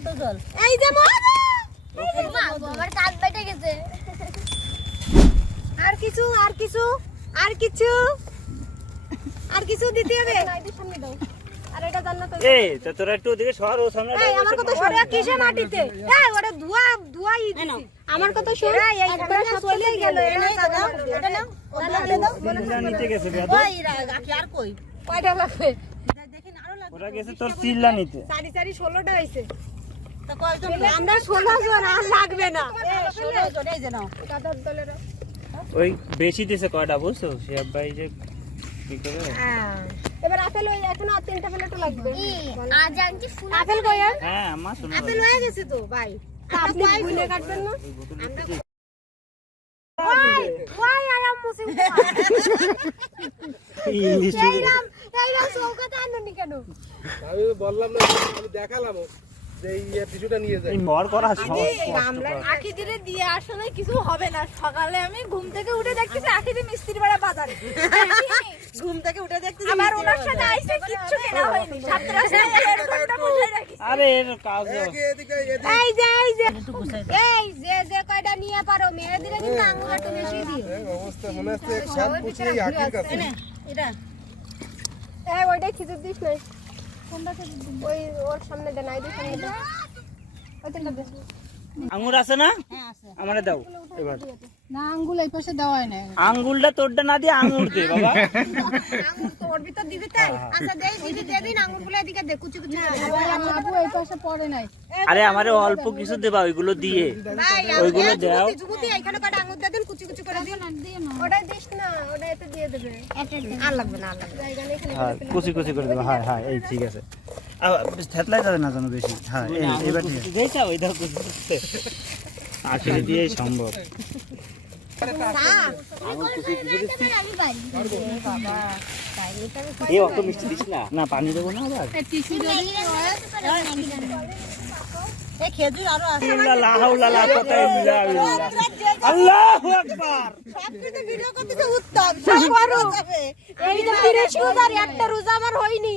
কত জল এই যে মা আমার কাজ বেটে গেছে আর কিছু আর কিছু আর কিছু আর কিছু দিতে হবে নাইদের সামনে দাও আর এটা জান্নাত এই তো তোরা একটু ওদিকে সর ও সামনে এই আমার কথা শুন ওরে কিসে মাটিতে এই ওরে ধোয়াই দিছি আমার কথা শুন একবার সব চলেই গেল এটা নাও ওটা দাও চিল্লা নিতে গেছে বেদ ওই রাখি আর কই কয়টা লাগবে দেখেন আরো লাগবে ওরা গেছে তোর চিল্লা নিতে 4.5 16টা হইছে তা কয়জন আমরা 16 জন আর লাগবে না 16 জন এই যে নাও কাদার দলের ওই বেশি দিছে কয়টা বুঝছো শিয়াব ভাই যে কি করে এবার আপেল ওই এখনো 3টা প্লেটও লাগবে আজ আনছি ফুল আপেল কই আর হ্যাঁ আম্মা শুনো আপেল হয়ে গেছে তো ভাই আপনি বুনে কাটবেন না ওই আরাম মুসিম এইরাম সৌকত আননি কেন আমি বললাম না আমি দেখালাম যে এই টিস্যুটা নিয়ে যাই এই মর করা সহজ আখি দিলে দিয়ে আসলে কিছু হবে না সকালে আমি ঘুম থেকে উঠে দেখতেছি আখি দিয়ে মিস্ত্রি বাড়া বাজারে ঘুম থেকে উঠে দেখতে আমার ওনার সাথে আইসে কিচ্ছু কেনা হয়নি ছাত্ররা এয়ারপোর্টটা বসায় রাখি আরে এর কাজ এদিকে এই যে কয়টা নিয়ে পারো মেরে দিলে কিন্তু আঙ্গুল একটু বেশি দিও অবস্থা মনে হচ্ছে সব কিছু এই আখির কাছে এটা এই ওইটা খিচুড়ি দিস নাই কোনটা ওই ওর সামনে দেন আইদের সামনে দেন ওই তিনটা দে আঙ্গুর আছে না হ্যাঁ আছে আমারে দাও এবার না আঙ্গুল এই পাশে দেওয়া হয় না আঙ্গুলটা তোরটা না দিয়ে আঙ্গুর দে বাবা আঙ্গুর তো ওর ভিতর দিবি তাই আচ্ছা দেই দিদি দে দিন আঙ্গুরগুলো এদিকে দে কুচি কুচি আপু এই পাশে পড়ে নাই আরে আমারে অল্প কিছু দেবা ওইগুলো দিয়ে ভাই ওইগুলো দাও জুগুতি এখানে কয়টা আঙ্গুর দে দিন কুচি কুচি করে দিন ওটা দিস না ওটা এতে দিয়ে দেবে আর লাগবে না আর লাগবে জায়গা এখানে হ্যাঁ কুচি কুচি করে দেবা হ্যাঁ হ্যাঁ এই ঠিক আছে থেতলাই যাবে না জানো বেশি হ্যাঁ এই এবার ঠিক আছে দেইছা ওই দাও কুচি আসলে দিয়ে সম্ভব এই অত মিষ্টি দিস না পানি দেবো না আবার টিস্যু যদি এই খেজুর আরো আছে লা হাওলা লা কুওয়াতা ইল্লা বিল্লাহ আল্লাহু আকবার সবকিছু ভিডিও করতেছে উত্তম সব বড় যাবে এই যে 30 রোজার একটা রোজা আমার হয়নি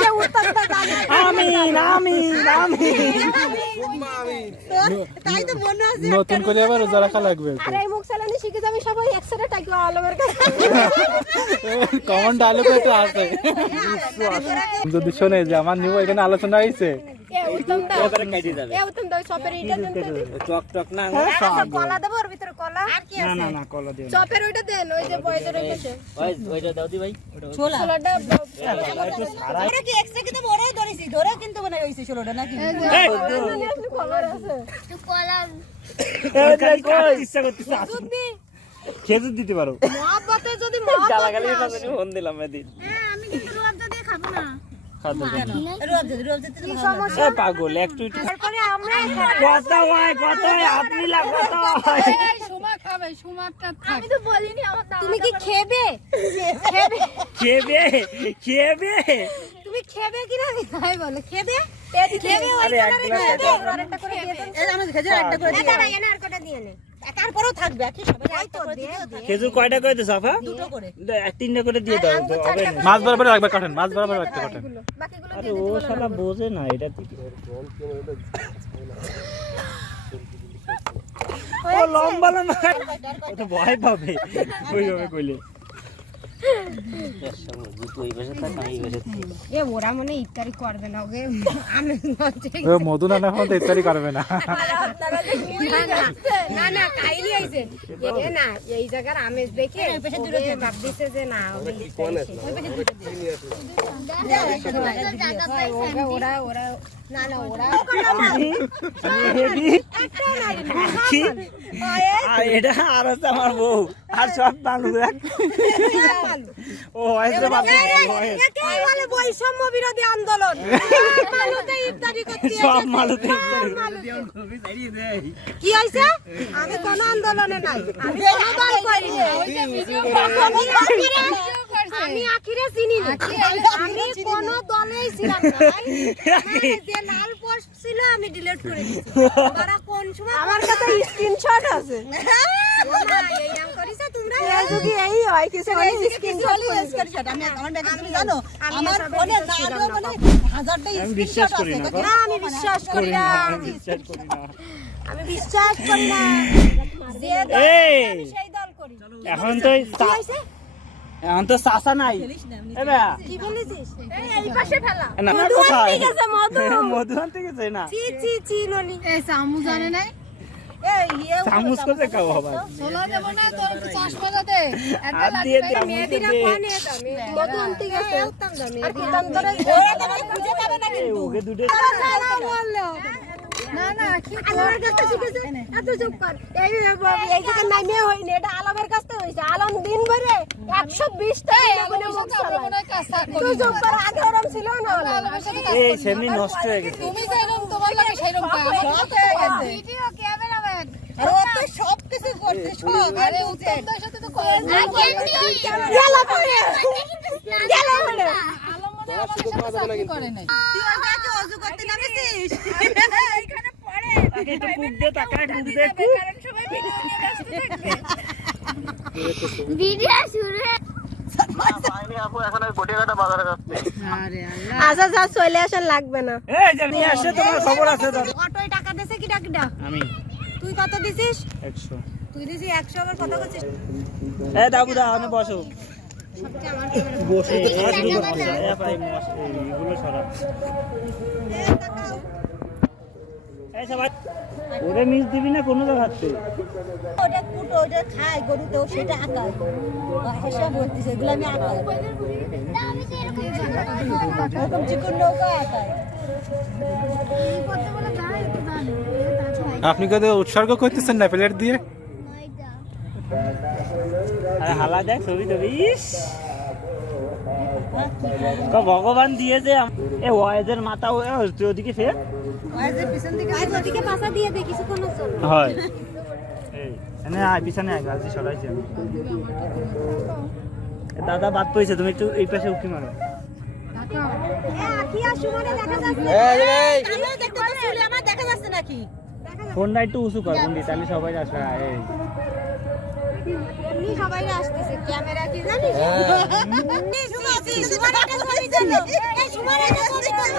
সে উত্তরটা জানে আমিন আমিন আমিন তাই তো মনে আছে নতুন করে আবার রোজা রাখা লাগবে আরে এই মুখ চালানি শিখে যাবে সবাই একসাথে টাইকো আলমের কাছে কমন ডায়লগ তো আছে যদি শুনে যে আমার নিউ এখানে আলোচনা হইছে এ উত্তম দাও এবারে কাটি যাবে এ উত্তম দাও চপের এইটা দেন তো টক টক না কলা দেবো ওর ভিতরে কলা আর কি না আছে না না কলা দিও না চপের ওইটা দেন ওই যে বয়দের ওইটা ওইটা দাও দি ভাই ছোলা ছোলাটা একটু সারা এটা কি এক সেকেন্ডে বড়ই ধরেছি ধরে কিন্তু মানে হইছে ষোলোটা নাকি খবর আছে তো কলা ইচ্ছা করতেছে খেজুর দিতে পারো মহব্বতে যদি গালাগালি ফোন দিলাম এদিন আমি কিন্তু রোজা দিয়ে খাবো না রোজ পাগল একটু একটু তারপরে আমরা কত হয় আপনি লাগ কত হয় এই সোমা খাবে সোমাটা আমি তো বলিনি আমার দাও তুমি কি খেবে খেবে তুমি খেবে কি না তাই বলে খেবে খেবে ওই আরে এক গ্লাস আরেকটা করে দিয়ে দেন এই আমি খেজুর একটা করে এটা ভাই এনে আর কটা দিয়ে নে তারপরেও থাকবে কি সবাই একটা করে দিয়ে খেজুর কয়টা করে দিছ আপা দুটো করে তিনটা করে দিয়ে দাও তো হবে না মাছ বরাবর রাখবে কাটেন মাছ বরাবর রাখতে কাটেন বাকিগুলো আরে ও শালা বোঝে না এটা ও লম্বা লম্বা ও তো ভয় পাবে ওইভাবে কইলে এ ওরা মনে ইফতারি করবে না ওকে আমি ও মধু না এখন তো ইফতারি করবে না না না খাইলি আইছে এ না এই জায়গার আমেজ দেখে ওকে ভাবদিছে যে না ওরা ওরা না না ওরা এটা আর আছে আমার বউ আর সব মানুষ ও হয়েছে বৈষম্য বিরোধী আন্দোলন সব মানুষ কি হয়েছে আমি কোন আন্দোলনে নাই আমি কোনো দল করিনি আমি আখিরে চিনি না আমি কোন দলেই ছিলাম না যে লাল পোস্ট ছিল আমি ডিলিট করে দিয়েছি তোমরা কোন সময় আমার কাছে স্ক্রিনশট আছে এই নাম করিস তোমরা ফেসবুকে এই হয় কিছু মানে স্ক্রিনশট করে স্ক্রিনশট আমি আমার ব্যাগে তুমি জানো আমার ফোনে না আরো মানে হাজারটা আমি বিশ্বাস করি না গো। না আমি বিশ্বাস করি না আমি বিশ্বাস করি না। আমি বিশ্বাস করি না যে দল এই আমি সেই দল করি এখন তো এখন তো চাচা নাই এবা কি বলেছিস এই পাশে ফেলা না মধু আনতে গেছে, মধু। মধু আনতে গেছে না চি চি চি ননি এই সামু জানে নাই এই ইয়ে চামচ করে খাও আবার ছোলা দেব না তোর একটু চশমা দে একটা হাত দিয়ে দে মেয়েদিরা কোনে আমি মধু আনতে গেছে একদম না মেয়েদি তন্তরে ওরা তোমাকে খুঁজে পাবে না কিন্তু ওকে দুটো বললো না না কি আলমের কাছে শিখেছে এত চুপ কর এই জায়গা নামে হয়নি এটা আলমের কাছে হইছে আলম দিন ভরে 120 টাকা মানে মুখ চালায় তুই চুপ কর আগে ওরম ছিল না এই সেমনি নষ্ট হয়ে গেছে তুমি যেরকম তোমার লাগে সেইরকম সব হয়ে গেছে ভিডিও ক্যামেরাম্যান আর ও তো সব কিছু করছে সব আরে উত্তমদার সাথে তো করে না গেল পরে গেল পরে আলম মনে হয় আমাদের সাথে চাকরি করে নাই তুই ওর গায়ে অজু করতে নামেছিস এখানে পড়ে আগে তো কুক দে টাকায় কুক দে কারণ সবাই ভিডিও নিয়ে ব্যস্ত থাকবে ভিডিও শুরু আচ্ছা যা চলে আসা লাগবে না এই যে নিয়ে আসে তোমার খবর আছে দাদা অটোয় টাকা দিছে কিটা কিটা আমি তুই কত দিছিস 100 তুই দিছিস 100 আবার কত করছিস এই দাবু দা আমি বসো সবচেয়ে আমার ক্যামেরা বসে তো খাওয়া শুরু করতে এ ভাই এইগুলো সরা এই সবাই ওরে মিস দিবি না কোনো জায়গাতে ওটা কুটো ওটা খায় গরুতেও সেটা আঁকায় এসব বলতেছে এগুলো আমি আঁকাই আমি তো এরকম এরকম চিকন নৌকা আঁকায় করতে বলে দাঁড়াই তো জানি আপনি কত উৎসর্গ করতেছেন না প্লেট দিয়ে আরে হালা দেখ ছবি দেবি ইস ভগবান দিয়েছে এ ওয়াইজের মাথা ওদিকে ফের ওয়াইজের পিছন দিকে আজ ওদিকে পাশা দিয়ে দে কিছু কোন চল হয় এই এনে আয় পিছনে আয় গাছ সরাইছি আমি দাদা বাদ পড়েছে তুমি একটু এই পাশে উঠি মারো কি আর সুমনে দেখা যাচ্ছে আমিও দেখতে পাচ্ছি আমার দেখা যাচ্ছে নাকি ফোনটা একটু উঁচু কর বন্ধু তাহলে সবাই আসবে এই এমনি সবাই আসতেছে ক্যামেরা কি জানিস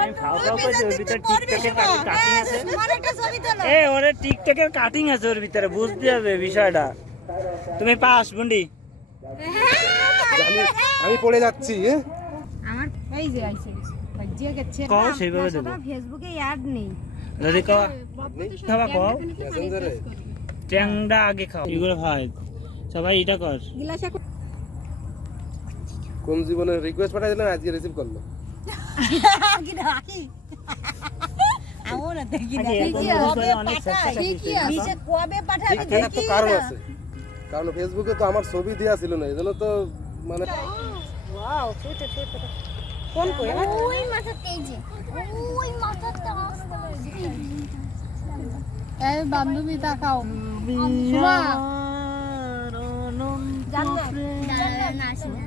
আমি খাওয়া খাওয়া করছি ওর ভিতরে টিকটকের কাটিং আছে এ ওরে টিকটকের কাটিং আছে ওর ভিতরে বুঝতে হবে বিষয়টা তুমি পাস বুন্ডি আমি পড়ে যাচ্ছি আমার এই যে আইছে বাজিয়ে গেছে কও সেইভাবে দেবো ফেসবুকে অ্যাড নেই যদি খাওয়া খাওয়া খাও ট্যাংটা আগে খাও এগুলো ভাই সবাই এটা কর গিলাসে কোন জীবনে রিকোয়েস্ট পাঠাই দিলেন আজকে রিসিভ করলো কবে পাঠাবে এখানে তো কারণ আছে কারণ ফেসবুকে তো আমার ছবি দেওয়া ছিল না এজন্য তো মানে কোন কই ওই মাথা তেজে ওই মাথাটা এই বান্ধবী তাকাও সুমা না আসে না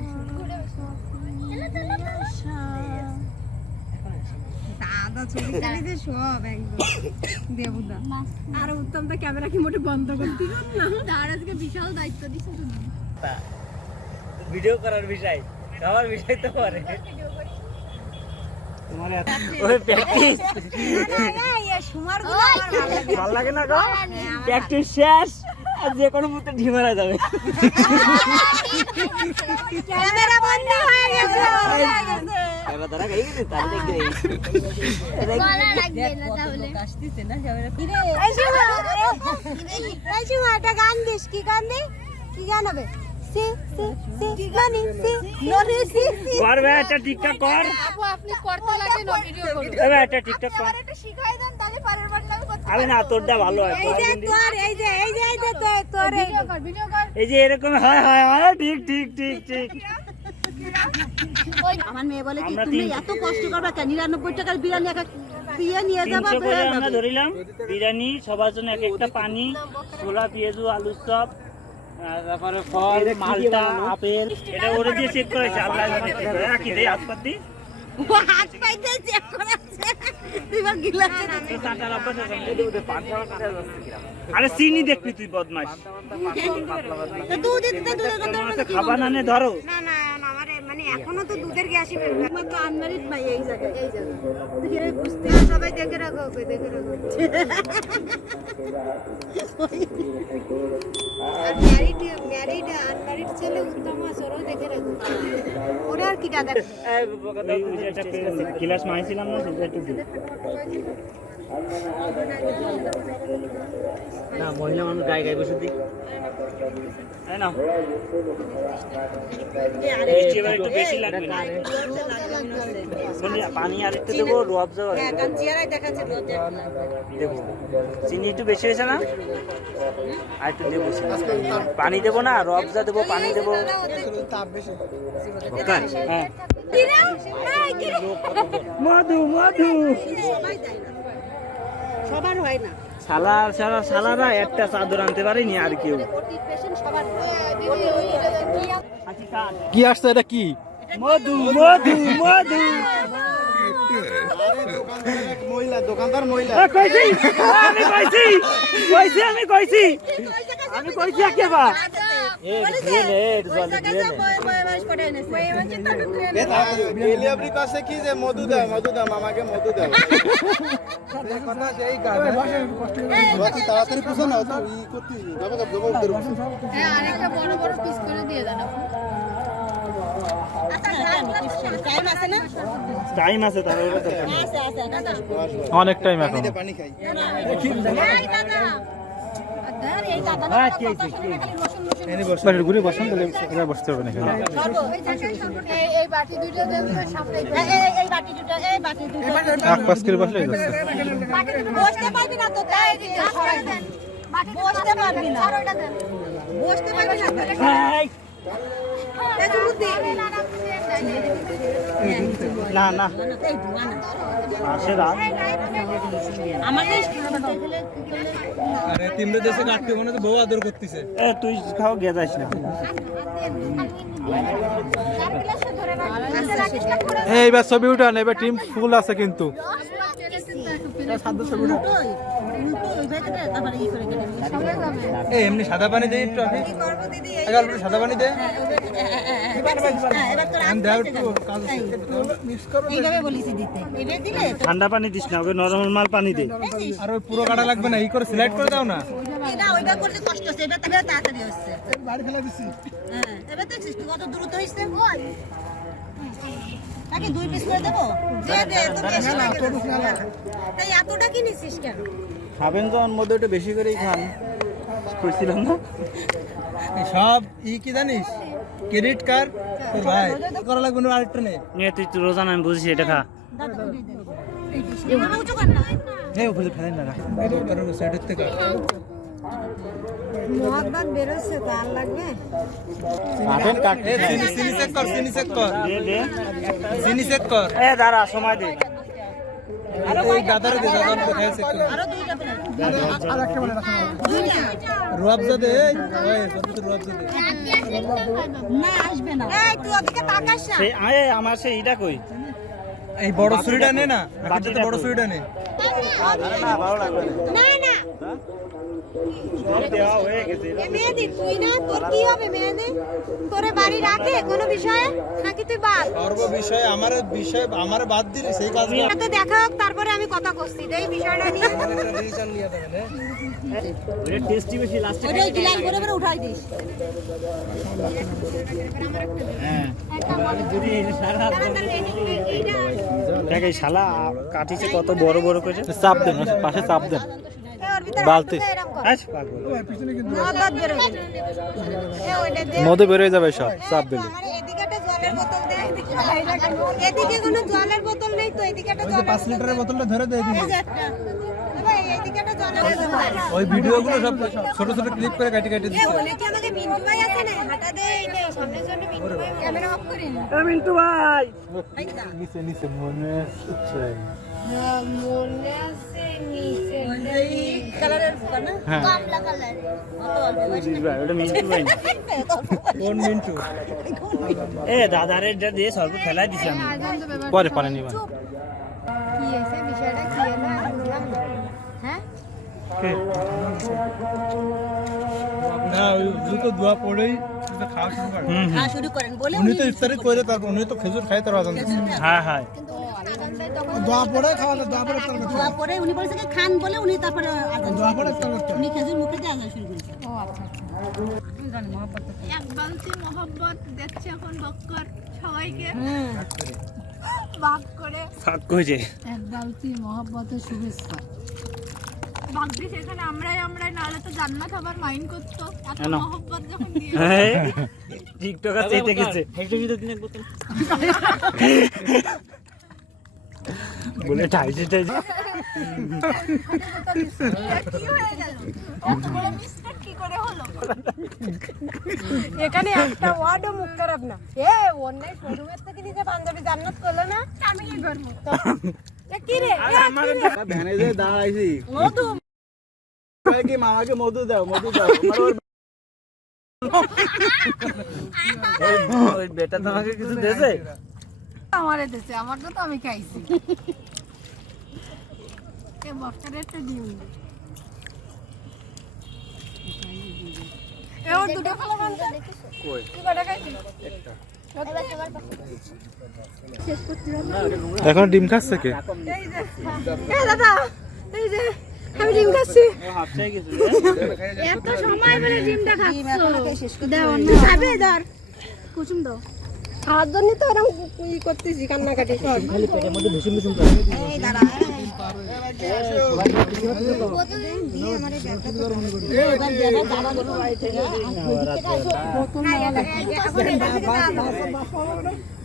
দাদা ছবি চালিয়ে সব একদম দেবুদা আর উত্তম তো ক্যামেরা কি মোটে বন্ধ করতে না তার আজকে বিশাল দায়িত্ব দিছে তুমি ভিডিও করার বিষয় সবার বিষয় তো করে তোমার ওই প্র্যাকটিস সুমার গুলো আমার ভালো লাগে ভালো লাগে না গো প্র্যাকটিস শেষ আর যে কোনো মুহূর্তে ঢিমারা যাবে ক্যামেরা বন্ধ হয়ে গেছে এবার তারা গেই গেছে তার দেখে গলা লাগবে না তাহলে আসতেছে না সবাই এই সুমা একটা গান দিস কি গান দে কি গান হবে সি সি সি ননি সি ননি সি কর ভাই একটা টিকটক কর আপু আপনি করতে লাগে না ভিডিও করুন এবার একটা টিকটক কর এটা শিখাই দেন তাহলে পরের বার না করতে আরে না তোরটা ভালো হয় এই যে তোর এই যে তোর ভিডিও কর এই যে এরকম হয় হয় হয় ঠিক ঠিক ঠিক ঠিক আমার মেয়ে বলে কি আমরা তুমি তিন- এত কষ্ট করবে কেন 99 টাকার বিরিয়ানি একটা দিয়ে নিয়ে যাবা 300 করে আমরা ধরিলাম বিরিয়ানি সবার জন্য এক একটা পানি ছোলা পেঁয়াজু আলুর চপ আর তারপরে ফল মালটা আপেল এটা ওরে দিয়ে চেক করেছে আল্লাহ জানে কি করে রাখি দেই আসপাতি হাত পাইতে চেক করাচ্ছে এবার গিলাসে তো চাটার অভ্যাস আছে না? আরে চিনি দেখবি তুই বদমাস। তো দুধ দিতে দুধের কথা তোমার কাছে খাবার না নে ধরো। না না আমার মানে এখনো তো দুধের গ্যাসই বের হয় মাত্র আনমেরিড ভাই এই জায়গায় তুই বুঝতে সবাই দেখে রাখো দেখে রাখো আর ম্যারিড আনম্যারিড ছেলে উত্তম আচরণ দেখে রাখো ওরা আর কি দাদা এই যে একটা গিলাস মাইছিলাম না সেটা একটু দিই। না মহিলা মানুষ গায়ে গায়ে বসে দিই এই নাও। মিষ্টি এবার একটু বেশি লাগবে না। বলি পানি আর একটু দেবো, রুয়াবজা আর একটু কারণ চেহারায় দেখাচ্ছে রোদে দেবো। চিনি একটু বেশি হয়েছে না? আর একটু দেবো চিনি। পানি দেবো না, রুয়াবজা দেবো, পানি দেবো। হ্যাঁ। মধু মধু সবার হয় না সালারা একটা চাদর আনতে পারেনি আর কেউ। কি আসছে এটা কি? মধু মধু মধু আমি কইছি একেবার তাড়াতাড়ি পুষো না হ্যাঁ আরেকটা বড় বড় পিস করে দিয়ে দেন টাইম আছে না টাইম আছে তাহলে ওটা দরকার নেই। আছে আছে দাদা অনেক টাইম এখন এই দাদা আদার এই দাদা না বাড়ির ঘুরে বসেন তাহলে এরা বসতে হবে না এখানে। এই বাটি দুটো দেন তো সামনে এই বাটি দুটো এই বাটি দুটো এক পাশ করে বসলে যাচ্ছে। বসতে পারবি না তো তাই বসতে পারবি না বসতে পারবি না এই, এই দুধ দে না না আসে রাত আমাকে আরে তিমরে দেশে কাটতে মনে তো বউ আদর করতেছে। এ তুই খাও গে যাস না। এইবার ছবি উঠান, এবার টিম ফুল আছে কিন্তু। এমনি সাদা পানি দেই একটু আপনি সাদা পানি দে এইভাবে বলিস দিতে এবার দিলে ঠান্ডা পানি দিস না, ওকে নরমাল পানি দে। আর ওই পুরো কাটা লাগবে না, ই করে সিলেক্ট করে দাও না। এটা ওইটা করতে কষ্ট হচ্ছে এটা তবে তাড়াতাড়ি হচ্ছে বাড়ি ফেলা দিছি হ্যাঁ এবার দেখছিস তুই কত দ্রুত হইছে তাকে দুই পিস করে দেবো দে দে তো বেশি লাগে তাই এতটা কি নিছিস কেন খাবেন যখন মধ্যে একটু বেশি করেই খান। কইছিলাম না সব কি জানিস, ক্রেডিট কার্ড তোর ভাই করা লাগবে না, আরেকটা নে। নিয়ে তুই তো রোজান আমি বুঝছি এটা খা। এভাবে উঁচু কর না এই উপরে ফেলেন না, এটা তোর সাইড থেকে মোহাম্মদ বেরোচ্ছে তো আর লাগবে খাবেন কাট। এই চিনি চেক কর, চিনি চেক কর, দে দে চিনি চেক কর। এ দাঁড়া সময় দে। এই দাদারে দে, দাদার কোথায় চেক কর। আরো দুইটা প্লেট রুয়াবজা দে, ওই সরবত রুয়াবজা দে। না আসবে না এই তুই ওদিকে তাকাস না সেই আয় আমার সেই এটা কই এই বড় ছুরিটা নে না, বাকিটা বড় ছুরিটা নে। না না দেওয়া হয়ে গেছে। এ মেহেদি তুই না তোর কি হবে মেহেদি তোরে বাড়ি রাখে কোনো বিষয়ে নাকি তুই বাদ সর্ব বিষয় আমার বাদ দিলি সেই কাজ তো দেখা হোক তারপরে আমি কথা করছি এই বিষয়টা নিয়ে ওটা টেস্টি বেশি লাস্টে। ওইটাই গিলাস ভরে ভরে উঠাই দিস হ্যাঁ যদি এই সারা দেখ এই শালা কাটিছে কত বড় বড় করে। চাপ দেন, পাশে চাপ দেন বালতি। আস পাগল মোহাম্মদ বেরোবে এ ওইটা দে মধু বেরিয়ে যাবে সব চাপ দিলে। আমার এদিকে একটা জলের বোতল দে এদিকে কোনো জলের বোতল নেই তো এদিকে একটা জলের 5 লিটারের বোতলটা ধরে দে দিবি। এই যে একটা ভাই এদিকে একটা জলের বোতল ওই ভিডিওগুলো সব ছোট ছোট ক্লিপ করে কাটি কাটি এ দিতে। ওনে কি আমাকে মিন্টু ভাই আছে না হাঁটা দে এই নে সামনের জন্য মিন্টু ভাই ক্যামেরা অফ করি এ মিন্টু ভাই নিচে নিচে মনে আছে। মনে আছে নিচে কালারের না হ্যাঁ কমলা কালার দিস ভাই ওটা মিন্টু ভাই না। কোন মিন্টু? এ দাদারে এটা দিয়ে সর্ব ফেলাই দিছি আমি। পরে পারে নিবা। কি হয়েছে বিষয়টা কি হলো আমি বুঝলাম না হ্যাঁ না ওই জুতো ধোয়া পড়েই সেটা খাওয়া শুরু করে খাওয়া শুরু করেন বলে উনি তো ইফতারি করে তারপর উনি তো খেজুর খায় তার আজান দিচ্ছে হ্যাঁ হ্যাঁ ধোয়া পড়ে খাওয়া ধোয়া পড়ে ইফতার করতে ধোয়া পরে উনি বলেছে কি খান বলে উনি তারপরে আজান ধোয়া পড়ে ইফতার করতে উনি খেজুর মুখে দিয়ে আজান শুরু করেছে এক বালতি মহব্বত দেখছে এখন বক্কর সবাইকে ভাগ করে ফাঁক কইছে এক বালতি মহব্বতের শুভেচ্ছা ভাগ্যে সেখানে আমরাই নাহলে তো জান্নাত আবার মাইন্ড করতো এত কেন? মহব্বত যখন দিয়ে টিকটক আছে এইতে গেছে বলে ঠাইছে ঠাইছে কি হয়ে গেল এত বড় মিস্টেক কি করে হলো এখানে একটা ওয়ার্ডও মুখ খারাপ না এ অন্যায় শোরুমের থেকে নিজে পাঞ্জাবি জান্নাত করলো না আমি কি করবো এ কি রে ভ্যানে যে দাঁড়াইছি মধু কি মামাকে মধু দাও ওই বেটা তোমাকে কিছু দিয়েছে আমারে দেশে আমারটা তো আমি খাইছি এ বক্করের একটা ডিম এ ওর দুটো খালা বানতে কই? কি কটা খাইছি এখন ডিম খাচ্ছে কে এ দাদা এই যে আমি ডিম খাচ্ছি হাফছাই গেছে এত সময় ধরে ডিমটা ডিম এখন খেয়ে শেষ করে দাও অন্য খাবে ধর কুসুম দাও খাওয়ার জন্য তো এরকম ই করতেছি কান্নাকাটি সব এই দাঁড়া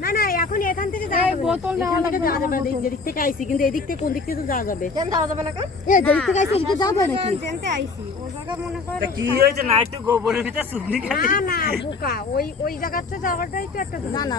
না না এখন এখান থেকে যাই বোতল এখান থেকে যাওয়া যাবে না, যেদিক থেকে আইছি কিন্তু এদিক থেকে কোন দিক থেকে যাওয়া যাবে কেন যাওয়া যাবে না কেন যেদিক থেকে আইছি এদিকে যাবে নাকি জেনতে আইছি ও জায়গা মনে করে তা কি হয়েছে না একটু গোবরের ভিতরে সুপনি খালি না না বোকা ওই জায়গাতে যাওয়াটাই তো একটা না না